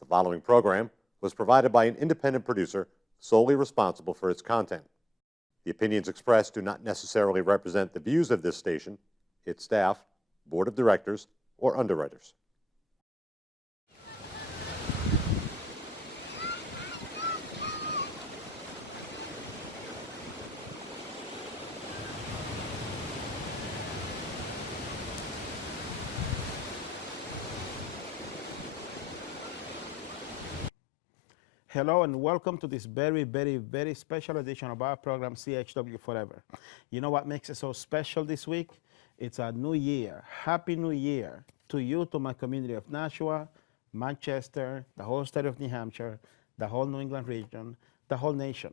The following program was provided by an independent producer solely responsible for its content. The opinions expressed do not necessarily represent the views of this station, its staff, board of directors, or underwriters. Hello and welcome to this very special edition of our program, CHW Forever. You know what makes it so special this week? It's a new year. Happy New Year to you, to my community of Nashua, Manchester, the whole state of New Hampshire, the whole New England region, the whole nation.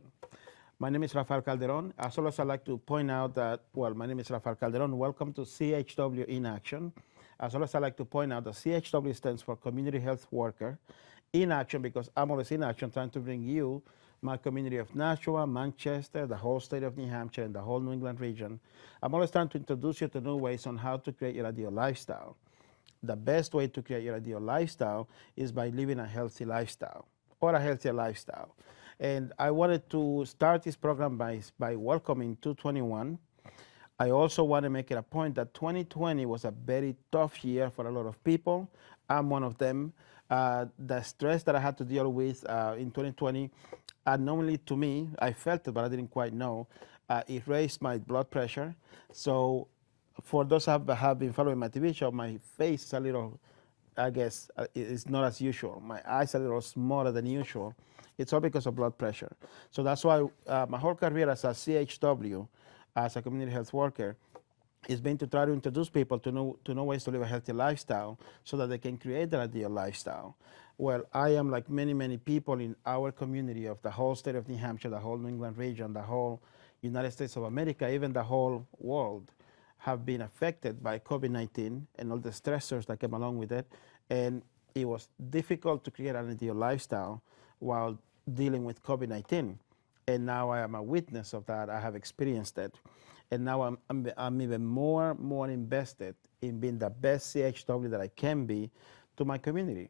My name is Rafael Calderon. As always, I'd like to point out that, my name is Rafael Calderon. Welcome to CHW In Action. As always, I'd like to point out that CHW stands for Community Health Worker in action, because I'm always in action trying to bring you, my community of Nashua, Manchester, the whole state of New Hampshire, and the whole New England region. I'm always trying to introduce you to new ways on how to create your ideal lifestyle. The best way to create your ideal lifestyle is by living a healthy lifestyle or a healthier lifestyle. And I wanted to start this program by welcoming 221. I also want to make it a point that 2020 was a very tough year for a lot of people. I'm one of them. The stress that I had to deal with in 2020, unknowingly to me, I felt it, but I didn't quite know. It raised my blood pressure. So for those who have been following my TV show, my face is a little, I guess, it's not as usual. My eyes are a little smaller than usual. It's all because of blood pressure. So that's why my whole career as a CHW, as a community health worker, is been to try to introduce people to know ways to live a healthy lifestyle so that they can create their ideal lifestyle. Well, I am like many people in our community of the whole state of New Hampshire, the whole New England region, the whole United States of America, even the whole world, have been affected by COVID-19 and all the stressors that came along with it. And it was difficult to create an ideal lifestyle while dealing with COVID-19. And now I am a witness of that. I have experienced it. And now I'm even more invested in being the best CHW that I can be to my community.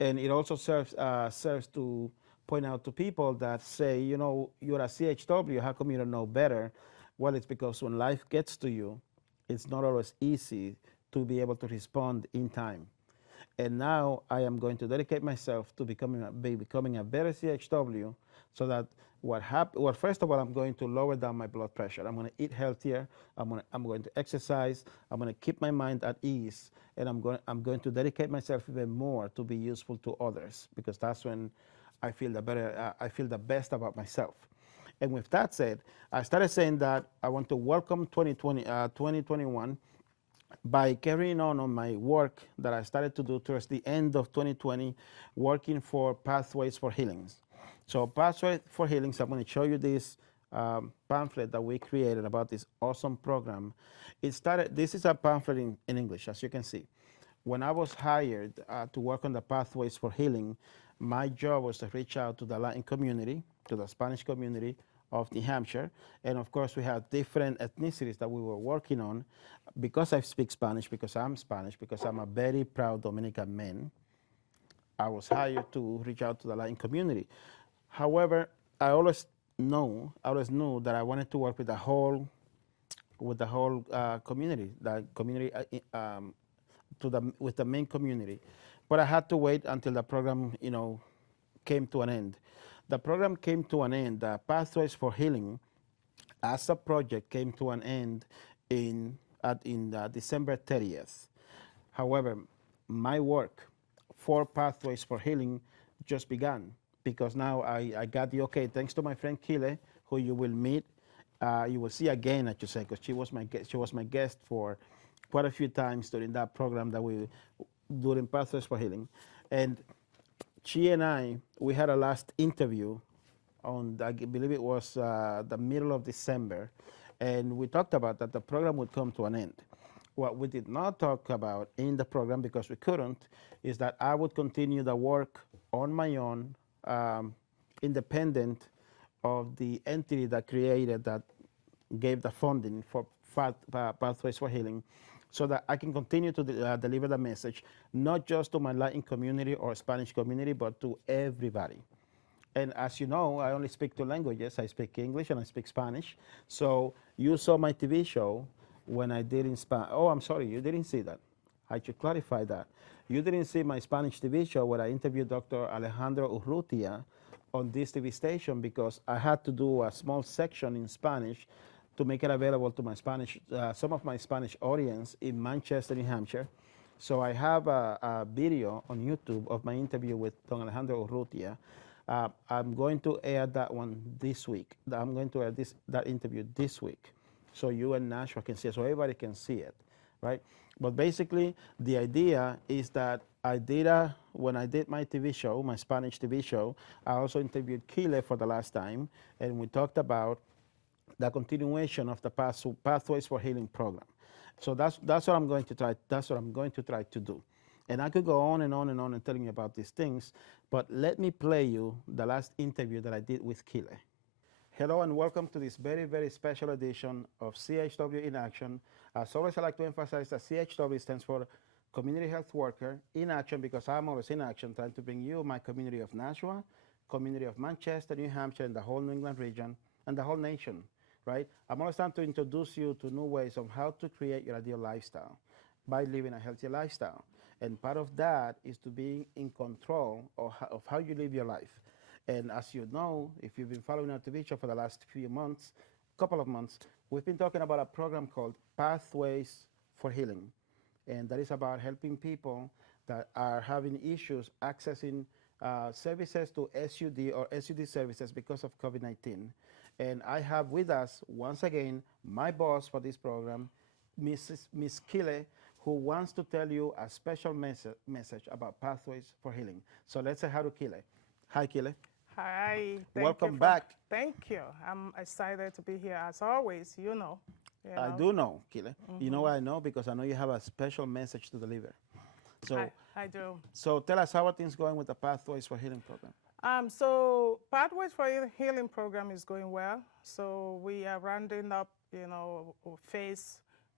And it also serves to point out to people that say, you know, you're a CHW, how come you don't know better? Well, it's because when life gets to you, it's not always easy to be able to respond in time. And now I am going to dedicate myself to becoming a better CHW, so that well, first of all, I'm going to lower down my blood pressure. I'm going to eat healthier. I'm going to exercise. I'm going to keep my mind at ease, and I'm going to dedicate myself even more to be useful to others, because that's when I feel the best about myself. And with that said, I started saying that I want to welcome 2021 by carrying on my work that I started to do towards the end of 2020, working for Pathways for Healings. So Pathways for Healings, I'm going to show you this pamphlet that we created about this awesome program. This is a pamphlet in English, as you can see. When I was hired to work on the Pathways for Healing, my job was to reach out to the Latin community, to the Spanish community of New Hampshire. And of course, we have different ethnicities that we were working on. Because I speak Spanish, because I'm a very proud Dominican man, I was hired to reach out to the Latin community. However, I always knew that I wanted to work with the whole community, with the main community. But I had to wait until the program, came to an end. The program came to an end. The Pathways for Healing, as a project, came to an end in December 30th. However, my work for Pathways for Healing just began, because now I got the okay, thanks to my friend Kile, who you will meet, you will see again, I should say, because she was my guest for quite a few times during that program during Pathways for Healing. And she and we had a last interview on, I believe it was the middle of December, and we talked about that the program would come to an end. What we did not talk about in the program, because we couldn't, is that I would continue the work on my own, independent of the entity that gave the funding for Pathways for Healing. so that I can continue to deliver the message, not just to my Latin community or Spanish community, but to everybody. And as you know, I only speak two languages. I speak English and I speak Spanish. So you saw my TV show when I did in Spanish. Oh, I'm sorry, you didn't see that. I should clarify that. You didn't see my Spanish TV show where I interviewed Dr. Alejandro Urrutia on this TV station because I had to do a small section in Spanish to make it available to my Spanish, some of my Spanish audience in Manchester, New Hampshire. So I have a video on YouTube of my interview with Don Alejandro Urrutia. I'm going to air that one this week. I'm going to air that interview this week, so you and Nashua can see it, so everybody can see it, right? But basically, the idea is that when I did my TV show, my Spanish TV show, I also interviewed Kile for the last time, and we talked about the continuation of the Pathways for Healing program. So that's what I'm going to try. That's what I'm going to try to do. And I could go on and on and on and telling you about these things, but let me play you the last interview that I did with Kile. Hello and welcome to this very, very special edition of CHW In Action. As always, I like to emphasize that CHW stands for Community Health Worker in Action, because I'm always in action trying to bring you my community of Nashua, community of Manchester, New Hampshire, and the whole New England region, and the whole nation, right? I'm always trying to introduce you to new ways of how to create your ideal lifestyle by living a healthy lifestyle. And part of that is to be in control of how you live your life. And as you know, if you've been following our TV show for the last couple of months, we've been talking about a program called Pathways for Healing. And that is about helping people that are having issues accessing services to SUD or SUD services because of COVID-19. And I have with us, once again, my boss for this program, Miss Kile, who wants to tell you a special message about Pathways for Healing. So let's say hi to Kile. Hi, Kile. Hi. Welcome back. Thank you. I'm excited to be here as always, you know. I do know, Kile. You know why I know? Because I know you have a special message to deliver. So I do. So tell us, how are things going with the Pathways for Healing program? So Pathways for Healing program is going well. So we are rounding up,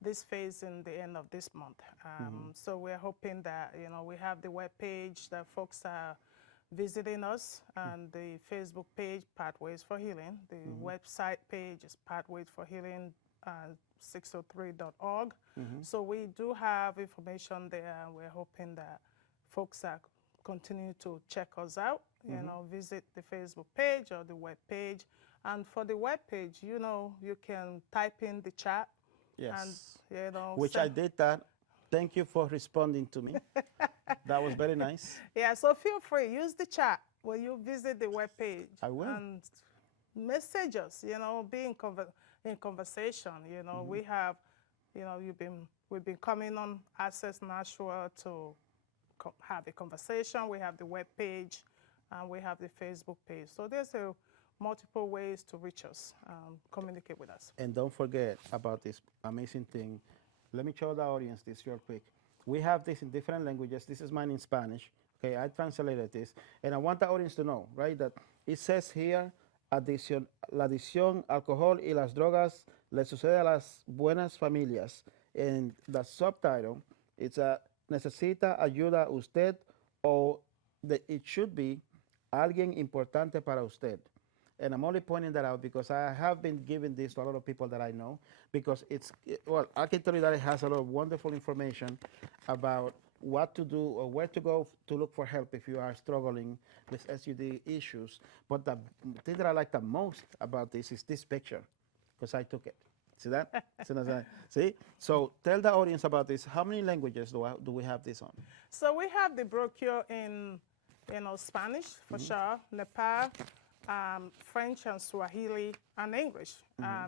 this phase in the end of this month. So we're hoping that, we have the web page that folks are visiting us, and the Facebook page, Pathways for Healing. The website page is Pathways for Healing 603.org. So we do have information there, and we're hoping that folks are continue to check us out, visit the Facebook page or the web page. And for the web page, you can type in the chat. Yes. And, which I did that. Thank you for responding to me. That was very nice. Yeah, so feel free, use the chat when you visit the web page. I will. And message us, be in conversation. We have, we've been coming on Access Nashua to have a conversation. We have the web page, and we have the Facebook page. So there's multiple ways to reach us, communicate with us. And don't forget about this amazing thing. Let me show the audience this real quick. We have this in different languages. This is mine in Spanish. Okay, I translated this. And I want the audience to know, right, that it says here, la adicción, alcohol y las drogas le sucede a las buenas familias. And the subtitle, it's necesita ayuda usted, or it should be alguien importante para usted. And I'm only pointing that out because I have been giving this to a lot of people that I know, because I can tell you that it has a lot of wonderful information about what to do or where to go to look for help if you are struggling with SUD issues. But the thing that I like the most about this is this picture, because I took it. See that? See? So tell the audience about this. How many languages do we have this on? So we have the brochure in Spanish, for sure, Nepal, French and Swahili and English.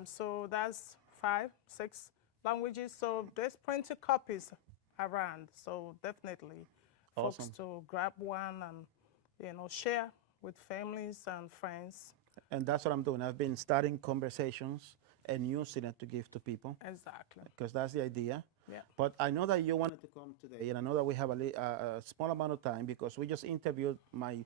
So that's 5, 6 languages. So there's plenty of copies around. So definitely folks to grab one and, share with families and friends. And that's what I'm doing. I've been starting conversations and using it to give to people. Exactly. Because that's the idea. Yeah. But I know that you wanted to come today, and I know that we have a small amount of time, because we just interviewed my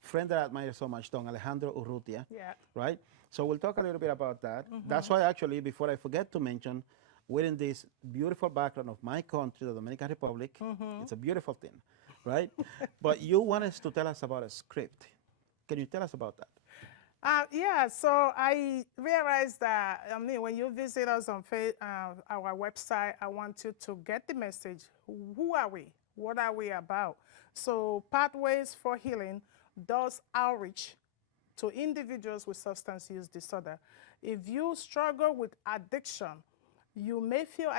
friend that I admire so much, Don Alejandro Urrutia. Yeah. Right? So we'll talk a little bit about that. That's why, actually, before I forget to mention, within this beautiful background of my country, the Dominican Republic. It's a beautiful thing, right? But you want us to tell us about a script. Can you tell us about that? Yeah, so I realized that, I mean, when you visit us on our website, I want you to get the message. Who are we? What are we about? So Pathways for Healing does outreach to individuals with substance use disorder. If you struggle with addiction, you may feel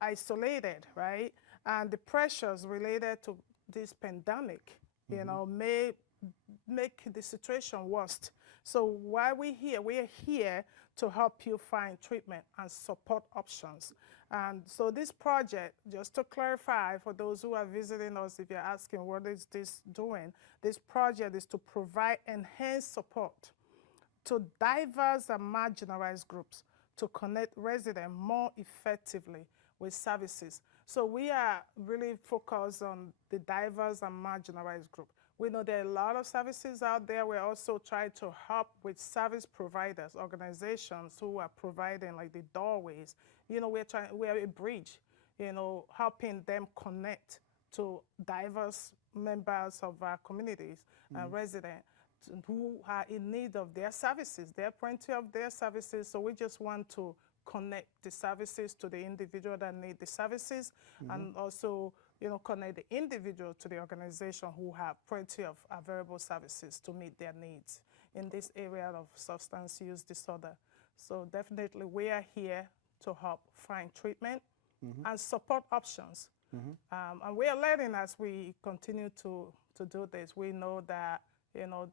isolated, right? And the pressures related to this pandemic, you know, may make the situation worse. So why we're here to help you find treatment and support options. And so this project, just to clarify for those who are visiting us, if you're asking what is this doing, this project is to provide enhanced support to diverse and marginalized groups to connect residents more effectively with services. So we are really focused on the diverse and marginalized group. We know there are a lot of services out there. We're also trying to help with service providers, organizations who are providing like the doorways. You know, we're a bridge, you know, helping them connect to diverse members of our communities and residents who are in need of their services. There are plenty of their services, so we just want to connect the services to the individual that need the services, and also, you know, connect the individual to the organization who have plenty of available services to meet their needs in this area of substance use disorder. So definitely we are here to help find treatment and support options. And we are learning as we continue to do this. We know that, you know,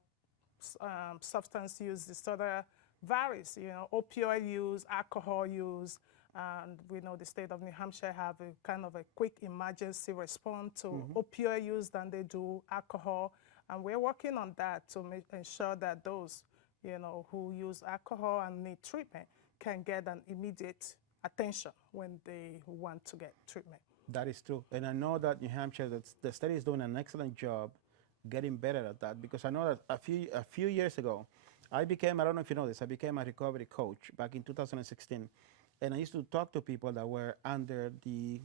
substance use disorder varies, you know, opioid use, alcohol use, and we know the state of New Hampshire have a kind of a quick emergency response to opioid use than they do alcohol. And we're working on that to ensure that those, you know, who use alcohol and need treatment can get an immediate attention when they want to get treatment. That is true. And I know that New Hampshire, the state is doing an excellent job getting better at that, because I know that a few years ago, I don't know if you know this, I became a recovery coach back in 2016. And I used to talk to people that were under the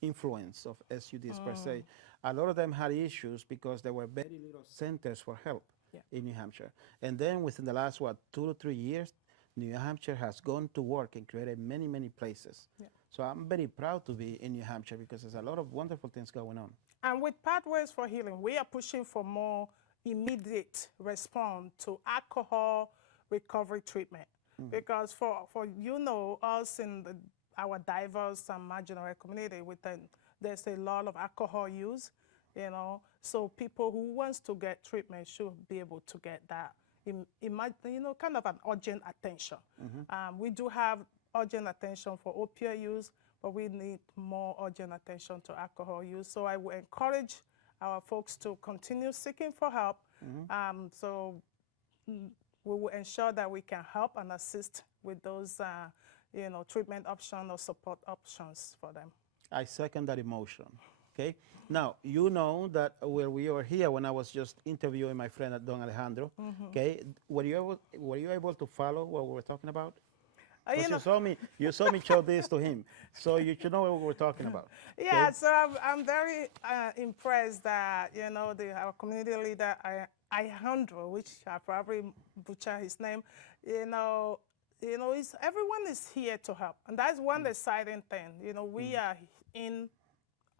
influence of SUDs per se. A lot of them had issues because there were very little centers for help in New Hampshire. And then within the last, 2 to 3 years, New Hampshire has gone to work and created many, many places. So I'm very proud to be in New Hampshire because there's a lot of wonderful things going on. And with Pathways for Healing, we are pushing for more immediate response to alcohol recovery treatment. Because for you know, us in our diverse and marginal community, there's a lot of alcohol use, you know. So people who wants to get treatment should be able to get that, you know, kind of an urgent attention. We do have urgent attention for opioid use, but we need more urgent attention to alcohol use. So I would encourage our folks to continue seeking for help. So we will ensure that we can help and assist with those, you know, treatment options or support options for them. I second that emotion. Okay. Now, you know that where we were here when I was just interviewing my friend Don Alejandro. Okay. Were you able to follow what we were talking about? You saw me show this to him, so you should know what we're talking about. Yeah, okay? So I'm very impressed that, you know, our community leader, Alejandro, which I probably butcher his name, you know, everyone is here to help, and that's one exciting thing. You know, we are in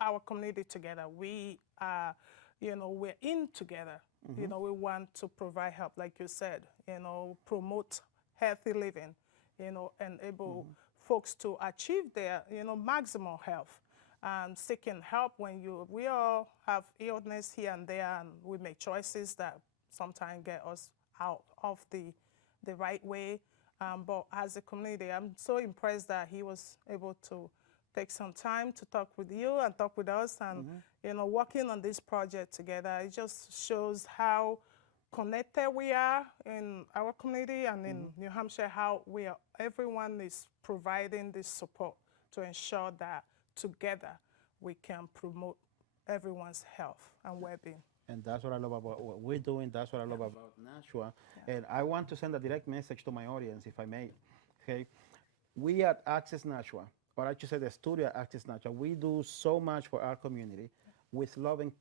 our community together. We are, you know, we're in together. You know, we want to provide help, like you said, you know, promote healthy living, you know, enable folks to achieve their, you know, maximum health. Seeking help when we all have illness here and there, and we make choices that sometimes get us out of the right way. But as a community, I'm so impressed that he was able to take some time to talk with you and talk with us, and you know, working on this project together. It just shows how connected we are in our community and in New Hampshire, how everyone is providing this support to ensure that together we can promote everyone's health and well-being. And that's what I love about what we're doing. That's what I love about Nashua. And I want to send a direct message to my audience, if I may. Okay, we at Access Nashua, or I should say the studio at Access Natural, we do so much for our community with loving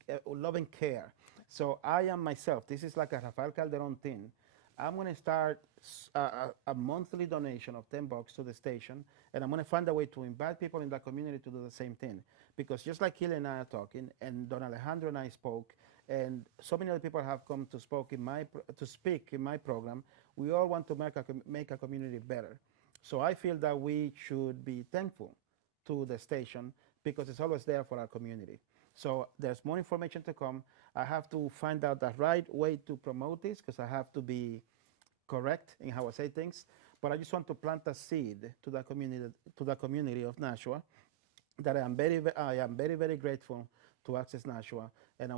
care. So I am myself, this is like a Rafael Calderon thing. I'm going to start a monthly donation of $10 to the station, and I'm going to find a way to invite people in the community to do the same thing. Because just like Kile and I are talking, and Don Alejandro and I spoke, and so many other people have come to speak in my program, we all want to make a community better. So I feel that we should be thankful to the station because it's always there for our community. So there's more information to come. I have to find out the right way to promote this because I have to be correct in how I say things. But I just want to plant a seed to the community of Nashua that I am very grateful to Access Nashua, and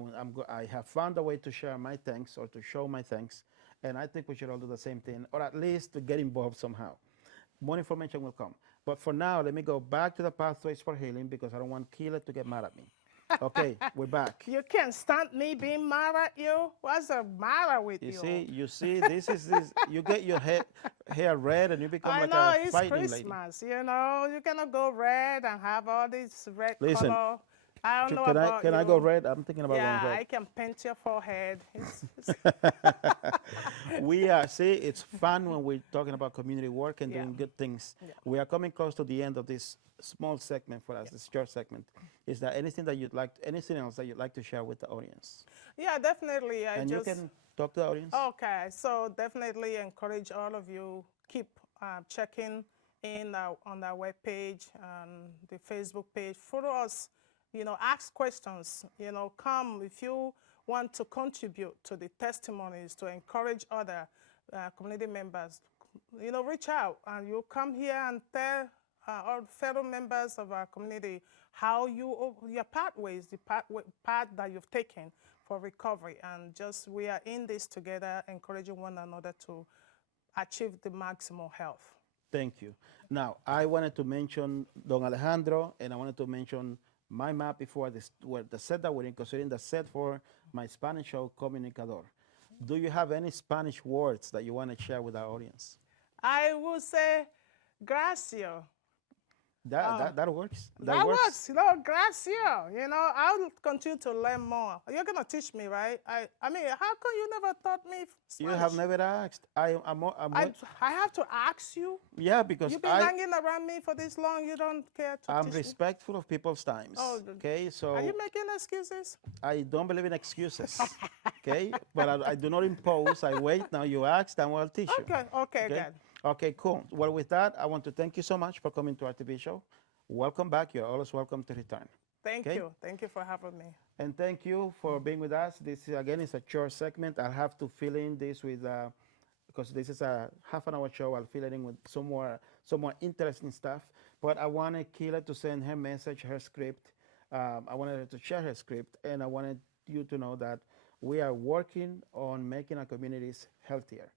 I have found a way to share my thanks or to show my thanks, and I think we should all do the same thing, or at least to get involved somehow. More information will come. But for now, let me go back to the pathways for healing because I don't want Kile to get mad at me. Okay, we're back. You can't stand me being mad at you. What's the matter with you? You see, this. You get your hair red and you become I like know a it's fighting lady. Christmas. You know, you cannot go red and have all this red Listen, color. I don't know Can about I you. go red? I'm thinking about Yeah, going I red. can paint your forehead. It's fun when we're talking about community work and Yeah. doing good things. Yeah. We are coming close to the end of this small segment for us, this short segment. Is there anything else that you'd like to share with the audience? Yeah, definitely. You can talk to the audience. Okay, so definitely encourage all of you keep checking in on our webpage, the Facebook page. Follow us, ask questions, come if you want to contribute to the testimonies to encourage other community members, reach out and you come here and tell our fellow members of our community how your pathways, the path that you've taken for recovery, and just we are in this together, encouraging one another to achieve the maximal health. Thank you. Now, I wanted to mention Don Alejandro, and I wanted to mention my map before this, where the set that we're in, considering the set for my Spanish show, Comunicador. Do you have any Spanish words that you want to share with our audience? I will say, gracias. That works. That works. Gracias. I'll continue to learn more. You're gonna teach me, right? I mean, how come you never taught me Spanish? You have never asked. I have to ask you. Yeah, because You've been hanging around me for this long. You don't care to I'm teach me? respectful of people's times. Oh, okay, so are you making excuses? I don't believe in excuses. Okay, but I do not impose. I wait. Now you asked, and I'll teach you. Okay, good. Okay, cool. Well, with that, I want to thank you so much for coming to our TV show. Welcome back. You're always welcome to return. Thank you. Thank you for having me. And thank you for being with us. This, again, is a short segment. I'll have to fill in this with, because this is a half-an-hour show, I'll fill it in with some more interesting stuff. But I wanted Kile to send her message, her script. I wanted her to share her script, and I wanted you to know that we are working on making our communities healthier.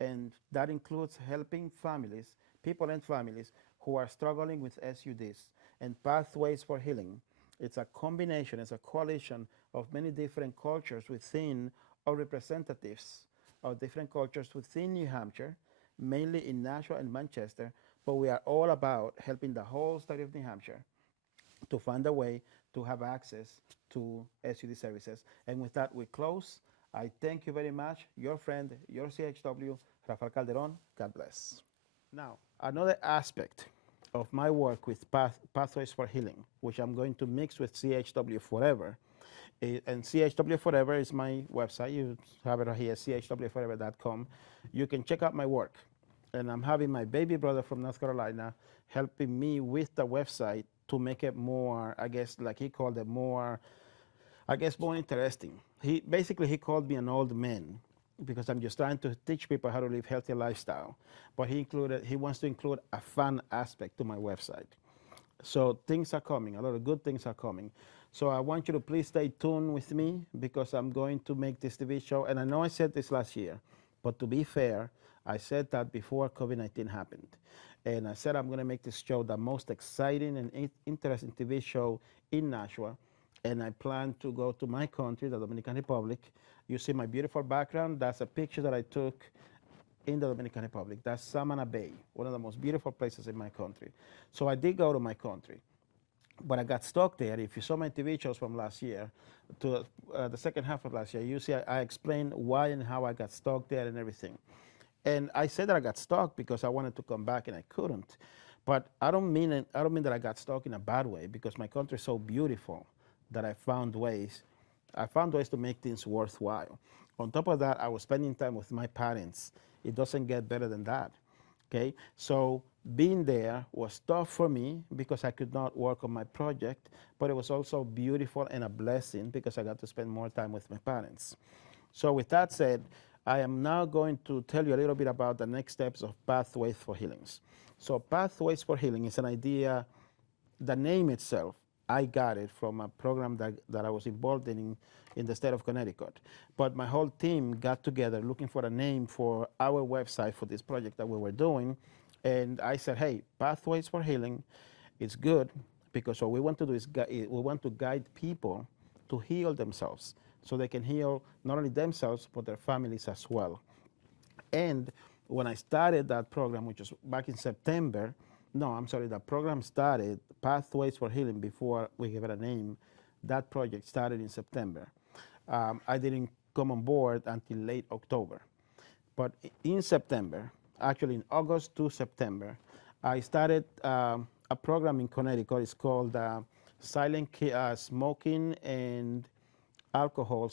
And that includes helping families, people and families who are struggling with SUDs and pathways for healing. It's a combination, it's a coalition of many different cultures within, or representatives of different cultures within New Hampshire, mainly in Nashua and Manchester, but we are all about helping the whole state of New Hampshire to find a way to have access to SUD services. And with that, we close. I thank you very much. Your friend, your CHW, Rafael Calderon. God bless. Now, another aspect of my work with Pathways for Healing, which I'm going to mix with CHW Forever, and CHW Forever is my website. You have it right here, chwforever.com. You can check out my work. And I'm having my baby brother from North Carolina helping me with the website to make it more, I guess, like he called it, more interesting. He called me an old man because I'm just trying to teach people how to live healthy lifestyle. But he wants to include a fun aspect to my website. So things are coming, a lot of good things are coming. So I want you to please stay tuned with me because I'm going to make this TV show. And I know I said this last year, but to be fair, I said that before COVID-19 happened. And I said I'm going to make this show the most exciting and interesting TV show in Nashua. And I plan to go to my country, the Dominican Republic. You see my beautiful background. That's a picture that I took in the Dominican Republic. That's Samana Bay, one of the most beautiful places in my country. So I did go to my country, but I got stuck there. If you saw my TV shows from last year to the second half of last year, you see I explained why and how I got stuck there and everything. And I said that I got stuck because I wanted to come back and I couldn't. But I don't mean it, I don't mean that I got stuck in a bad way, because my country is so beautiful that I found ways to make things worthwhile. On top of that, I was spending time with my parents. It doesn't get better than that. Okay? So being there was tough for me because I could not work on my project, but it was also beautiful and a blessing because I got to spend more time with my parents. So with that said, I am now going to tell you a little bit about the next steps of Pathways for Healings. So Pathways for Healing is an idea, the name itself, I got it from a program that I was involved in the state of Connecticut. But my whole team got together looking for a name for our website for this project that we were doing. And I said, hey, Pathways for Healing is good because what we want to do is we want to guide people to heal themselves so they can heal not only themselves, but their families as well. And when I started that program, which was back in September, no, I'm sorry, the program started, Pathways for Healing, before we gave it a name. That project started in September. I didn't come on board until late October. But in September, actually in August to September, I started a program in Connecticut. It's called Smoking and Alcohol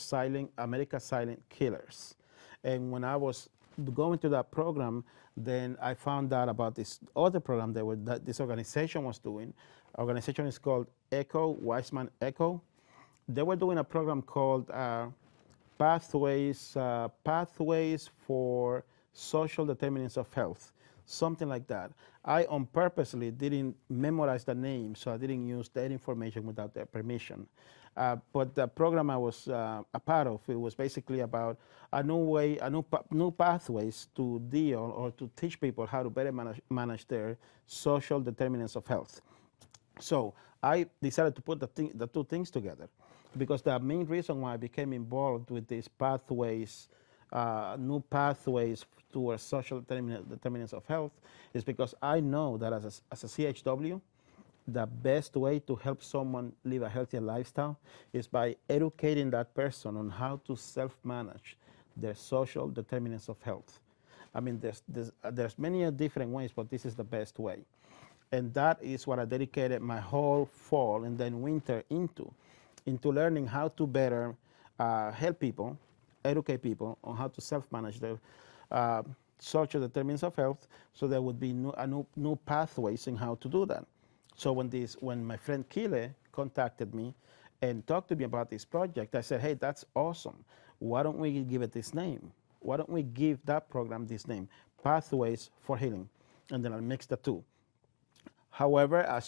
America's Silent Killers. And when I was going to that program, then I found out about this other program that this organization was doing. Organization is called ECHO, Weissman ECHO. They were doing a program called Pathways for Social Determinants of Health, something like that. I on purposely didn't memorize the name, so I didn't use that information without their permission. But the program I was a part of, it was basically about a new pathways to deal or to teach people how to better manage their social determinants of health. So I decided to put the two things together, because the main reason why I became involved with these pathways, new pathways towards social determinants of health, is because I know that as a CHW, the best way to help someone live a healthier lifestyle is by educating that person on how to self-manage their social determinants of health. I mean, there's many different ways, but this is the best way. And that is what I dedicated my whole fall and then winter into learning how to better help people, educate people on how to self-manage their social determinants of health, so there would be new pathways in how to do that. So when my friend Kile contacted me and talked to me about this project, I said, hey, that's awesome. Why don't we give it this name? Why don't we give that program this name, Pathways for Healing? And then I'll mix the two. However, I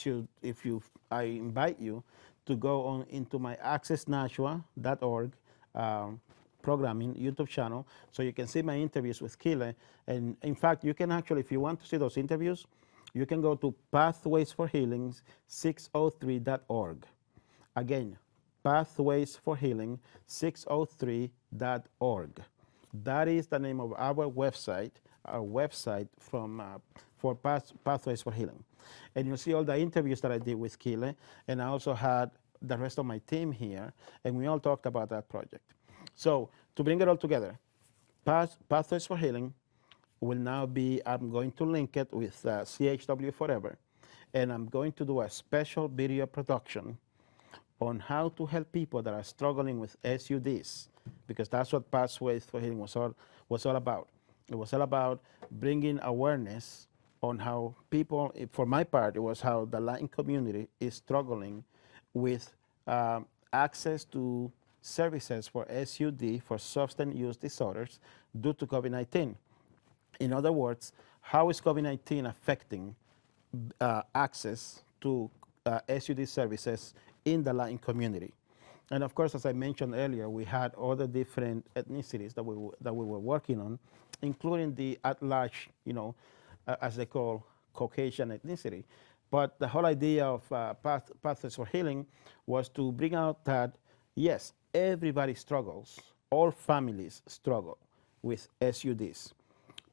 invite you to go on into my accessnashua.org programming YouTube channel, so you can see my interviews with Kile. And in fact, you can actually, if you want to see those interviews, you can go to pathwaysforhealing603.org. Again, pathwaysforhealing603.org. That is the name of our website for Pathways for Healing. And you'll see all the interviews that I did with Kile, and I also had the rest of my team here, and we all talked about that project. So to bring it all together, Pathways for Healing will now be, I'm going to link it with CHW Forever, and I'm going to do a special video production on how to help people that are struggling with SUDs, because that's what Pathways for Healing was all about. It was all about bringing awareness on how people, for my part, it was how the Latin community is struggling with access to services for SUD, for substance use disorders, due to COVID-19. In other words, how is COVID-19 affecting access to SUD services in the Latin community? And of course, as I mentioned earlier, we had other different ethnicities that we were working on, including the at-large, as they call Caucasian ethnicity. But the whole idea of Pathways for Healing was to bring out that, yes, everybody struggles, all families struggle with SUDs.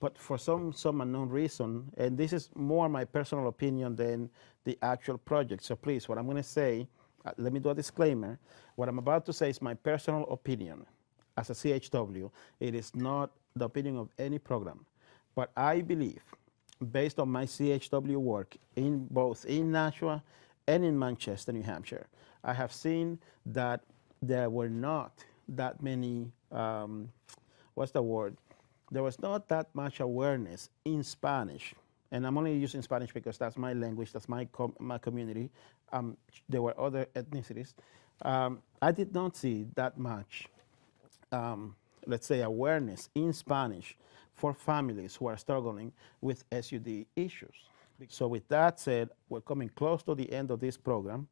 but for some unknown reason, and this is more my personal opinion than the actual project. So please, what I'm going to say, let me do a disclaimer. What I'm about to say is my personal opinion as a CHW. It is not the opinion of any program. But I believe, based on my CHW work in both in Nashua and in Manchester, New Hampshire, I have seen that there were not that many, what's the word? There was not that much awareness in Spanish. And I'm only using Spanish because that's my language, that's my community. There were other ethnicities. I did not see that much, let's say, awareness in Spanish for families who are struggling with SUD issues. So with that said, we're coming close to the end of this program,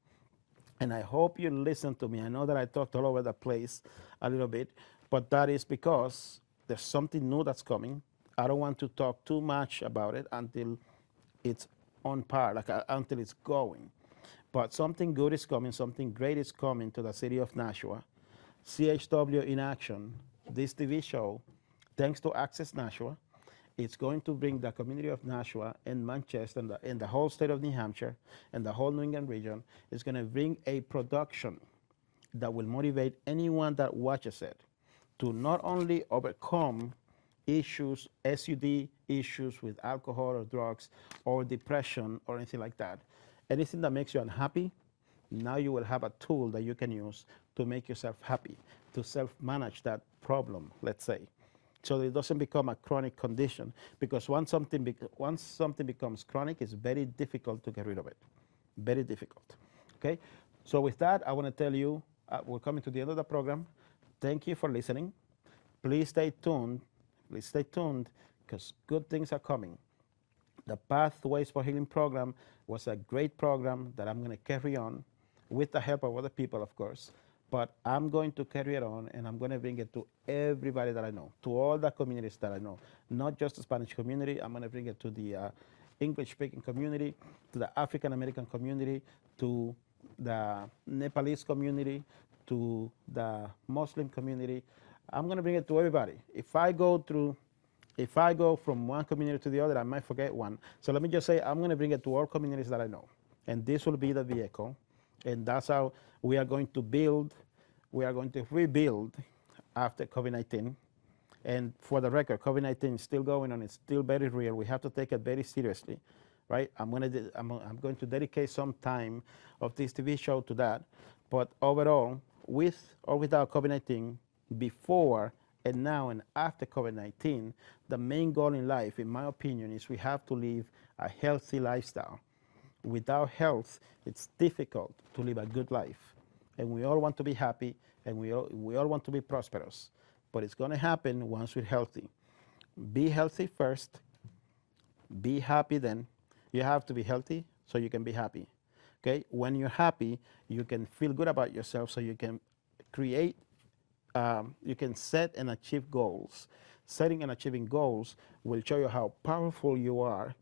and I hope you listen to me. I know that I talked all over the place a little bit, but that is because there's something new that's coming. I don't want to talk too much about it until it's on par, until it's going. But something good is coming, something great is coming to the city of Nashua. CHW In Action, this TV show, thanks to Access Nashua, it's going to bring the community of Nashua and Manchester and the whole state of New Hampshire and the whole New England region. It's going to bring a production that will motivate anyone that watches it to not only overcome issues, SUD issues with alcohol or drugs or depression or anything like that. Anything that makes you unhappy, now you will have a tool that you can use to make yourself happy, to self-manage that problem, let's say, so that it doesn't become a chronic condition. Because once something becomes chronic, it's very difficult to get rid of it. Very difficult. Okay? So with that, I want to tell you, we're coming to the end of the program. Thank you for listening. Please stay tuned. Please stay tuned, because good things are coming. The Pathways for Healing program was a great program that I'm going to carry on with the help of other people, of course. But I'm going to carry it on, and I'm going to bring it to everybody that I know, to all the communities that I know, not just the Spanish community. I'm going to bring it to the English-speaking community, to the African-American community, to the Nepalese community, to the Muslim community. I'm going to bring it to everybody. If I go from one community to the other, I might forget one. So let me just say, I'm going to bring it to all communities that I know. And this will be the vehicle. And that's how we are going to build, we are going to rebuild after COVID-19. And for the record, COVID-19 is still going on. It's still very real. We have to take it very seriously, right? I'm going to dedicate some time of this TV show to that. But overall, with or without COVID-19, before and now and after COVID-19, the main goal in life, in my opinion, is we have to live a healthy lifestyle. Without health, it's difficult to live a good life. And we all want to be happy, and we all want to be prosperous. But it's going to happen once we're healthy. Be healthy first. Be happy then. You have to be healthy so you can be happy. Okay? When you're happy, you can feel good about yourself, so you can create, you can set and achieve goals. Setting and achieving goals will show you how powerful you are,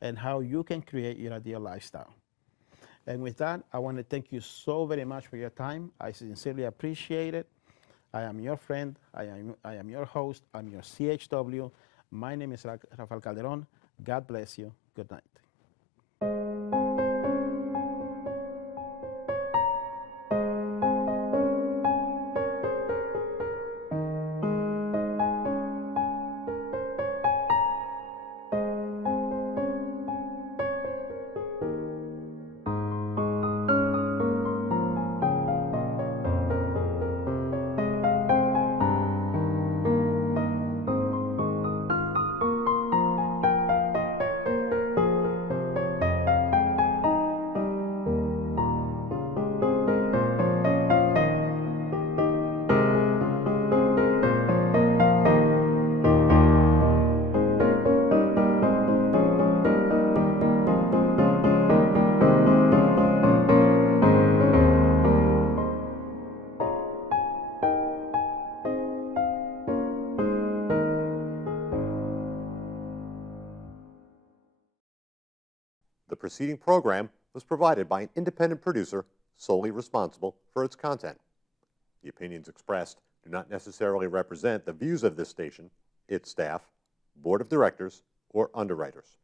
and how you can create your ideal lifestyle. And with that, I want to thank you so very much for your time. I sincerely appreciate it. I am your friend. I am your host. I'm your CHW. My name is Rafael Calderon. God bless you. Good night. The preceding program was provided by an independent producer solely responsible for its content. The opinions expressed do not necessarily represent the views of this station its staff, board of directors, or underwriters.